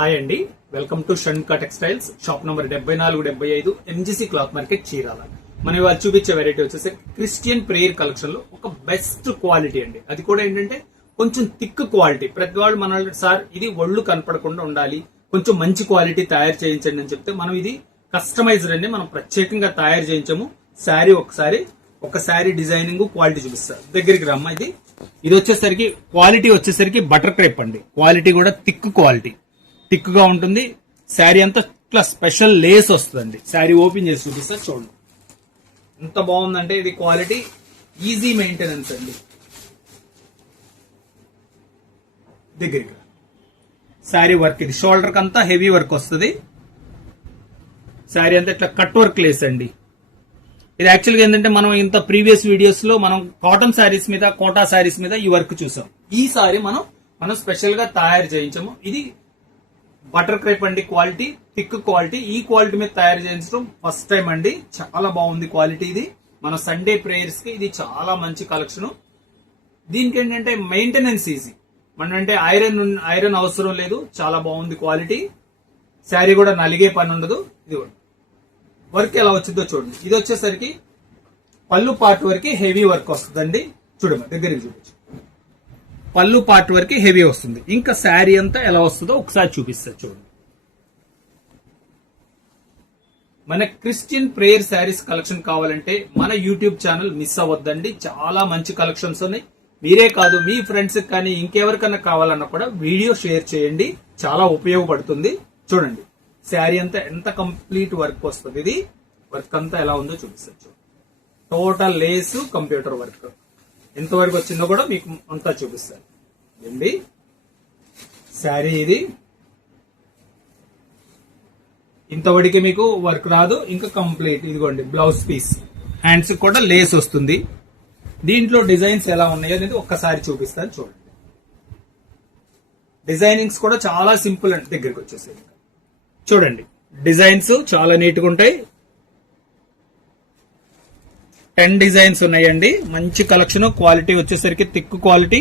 Hi అండి, welcome to Shanmukha textiles. Shop number 7475 MGC cloth market Chirala. మనం ఇవాళ చూపించే వెరైటీ వచ్చేసి క్రిస్టియన్ ప్రేయర్ కలెక్షన్ లో ఒక బెస్ట్ క్వాలిటీ అండి. అది కూడా ఏంటంటే కొంచెం థిక్ క్వాలిటీ. ప్రతి వాళ్ళు మన సార్ ఇది ఒళ్ళు కనపడకుండా ఉండాలి, కొంచెం మంచి క్వాలిటీ తయారు చేయించండి అని చెప్తే మనం ఇది కస్టమైజ్డ్ అండి, మనం ప్రత్యేకంగా తయారు చేయించాము. శారీ ఒక శారీ డిజైనింగ్ క్వాలిటీ చూపిస్తారు. దగ్గరికి రమ్మ. ఇది వచ్చేసరికి క్వాలిటీ వచ్చేసరికి బటర్ క్రేప్ అండి. క్వాలిటీ కూడా థిక్ గా ఉంటుంది. శారీ అంతా ఇట్లా స్పెషల్ లేస్ వస్తుందండి. శారీ ఓపెన్ చేసి చూపిస్తా చూడండి ఎంత బాగుందంటే. ఇది క్వాలిటీ ఈజీ మెయింటెనెన్స్ అండి. దగ్గరికి శారీ వర్క్, ఇది షోల్డర్ కంతా హెవీ వర్క్ వస్తుంది. శారీ అంతా ఇట్లా కట్ వర్క్ లేస్ అండి. ఇది యాక్చువల్గా ఏంటంటే మనం ఇంత ప్రీవియస్ వీడియోస్ లో మనం కాటన్ శారీస్ మీద, కోటా శారీస్ మీద ఈ వర్క్ చూసాం. ఈ సారీ మనం స్పెషల్ గా తయారు చేయించాము. ఇది బటర్ క్రేప్ అండి. Quality thick quality. ఈ క్వాలిటీ మీద తయారు చేయించడం ఫస్ట్ టైం అండి. చాలా బాగుంది క్వాలిటీ. ఇది మన సండే ప్రేయర్స్ కి ఇది చాలా మంచి కలెక్షన్. దీనికి ఏంటంటే మెయింటెనెన్స్ ఈజీ. మన అంటే ఐరన్ అవసరం లేదు. చాలా బాగుంది క్వాలిటీ. శారీ కూడా నలిగే పని ఉండదు. ఇది వర్క్ ఎలా వచ్చిందో చూడండి. ఇది వచ్చేసరికి పళ్ళు పార్ట్ వరకు హెవీ వర్క్ వస్తుందండి. చూడమ్మా, దగ్గరికి చూపించు. పళ్ళు పార్ట్ వరకు హెవీ వస్తుంది. ఇంకా శారీ అంతా ఎలా వస్తుందో ఒకసారి చూపిస్తా చూడండి. మన క్రిస్టియన్ ప్రేయర్ శారీస్ కలెక్షన్ కావాలంటే మన యూట్యూబ్ ఛానల్ మిస్ అవ్వద్దండి. చాలా మంచి కలెక్షన్స్ ఉన్నాయి. మీరే కాదు, మీ ఫ్రెండ్స్ కానీ ఇంకెవరికన్నా కావాలన్నా కూడా వీడియో షేర్ చేయండి. చాలా ఉపయోగపడుతుంది. చూడండి శారీ అంతా ఎంత కంప్లీట్ వర్క్ వస్తుంది. ఇది వర్క్ అంతా ఎలా ఉందో చూపిస్తారు. టోటల్ లేస్, కంప్యూటర్ వర్క్ ఎంతవరకు వచ్చిందో కూడా మీకు అంతా చూపిస్తారు అండి. శారీ ఇది ఇంతవరకు మీకు వర్క్ రాదు. ఇంకా కంప్లీట్ ఇదిగోండి బ్లౌజ్ పీస్, హ్యాండ్స్ కూడా లేస్ వస్తుంది. దీంట్లో డిజైన్స్ ఎలా ఉన్నాయో అనేది ఒక్కసారి చూపిస్తాను చూడండి. డిజైనింగ్స్ కూడా చాలా సింపుల్ అంటే దగ్గరికి వచ్చేసి చూడండి. డిజైన్స్ చాలా నీట్ గా ఉంటాయి. 10 డిజైన్స్ ఉన్నాయండి. మంచి కలెక్షన్. క్వాలిటీ వచ్చేసరికి థిక్ క్వాలిటీ.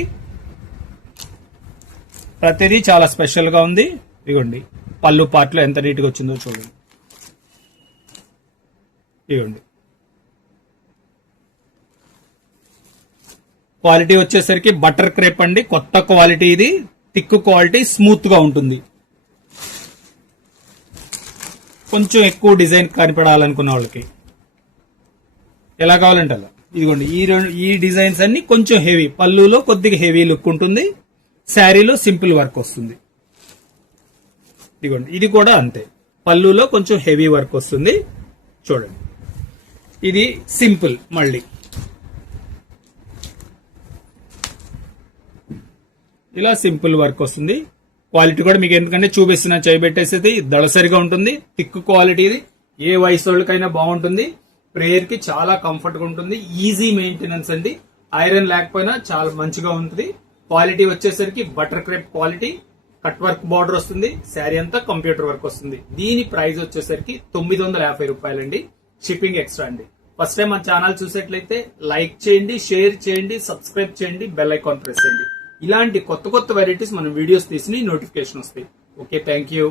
ప్రతిదీ చాలా స్పెషల్ గా ఉంది. ఇదిగోండి పళ్ళు పార్ట్ లో ఎంత నీట్ గా వచ్చిందో చూడండి. ఇదిగోండి క్వాలిటీ వచ్చేసరికి బటర్ క్రేప్ అండి. కొత్త క్వాలిటీ ఇది. థిక్ క్వాలిటీ, స్మూత్ గా ఉంటుంది. కొంచెం ఎక్కువ డిజైన్ కనిపడాలనుకున్న వాళ్ళకి ఎలా కావాలంటే అలా. ఇదిగోండి ఈ డిజైన్స్ అన్ని కొంచెం హెవీ. పళ్ళులో కొద్దిగా హెవీ లుక్ ఉంటుంది. శారీలో సింపుల్ వర్క్ వస్తుంది. ఇదిగోండి ఇది కూడా అంతే. పళ్ళులో కొంచెం హెవీ వర్క్ వస్తుంది. చూడండి ఇది సింపుల్. మళ్ళీ ఇలా సింపుల్ వర్క్ వస్తుంది. క్వాలిటీ కూడా మీకు ఎందుకంటే చూపిస్తున్నా, చేయబెట్టేసేది దళసరిగా ఉంటుంది. Thick quality. ఇది ఏ వయసు వాళ్ళకైనా బాగుంటుంది. ప్రేయర్ కి చాలా కంఫర్ట్ గా ఉంటుంది. ఈజీ మెయింటెనెన్స్ అండి. ఐరన్ లేకపోయినా చాలా మంచిగా ఉంటుంది. క్వాలిటీ వచ్చేసరికి butter crepe quality. Cut work border వస్తుంది. శారీ అంతా కంప్యూటర్ వర్క్ వస్తుంది. దీని ప్రైస్ వచ్చేసరికి 950 రూపాయలండి. షిప్పింగ్ ఎక్స్ట్రా అండి. ఫస్ట్ టైం మన ఛానల్ చూసేట్లయితే లైక్ చేయండి, షేర్ చేయండి, సబ్స్క్రైబ్ చేయండి, బెల్ ఐకాన్ ప్రెస్ చేయండి. ఇలాంటి కొత్త వెరైటీస్ మనం వీడియోస్ తీసి నోటిఫికేషన్ వస్తాయి. Okay, thank you.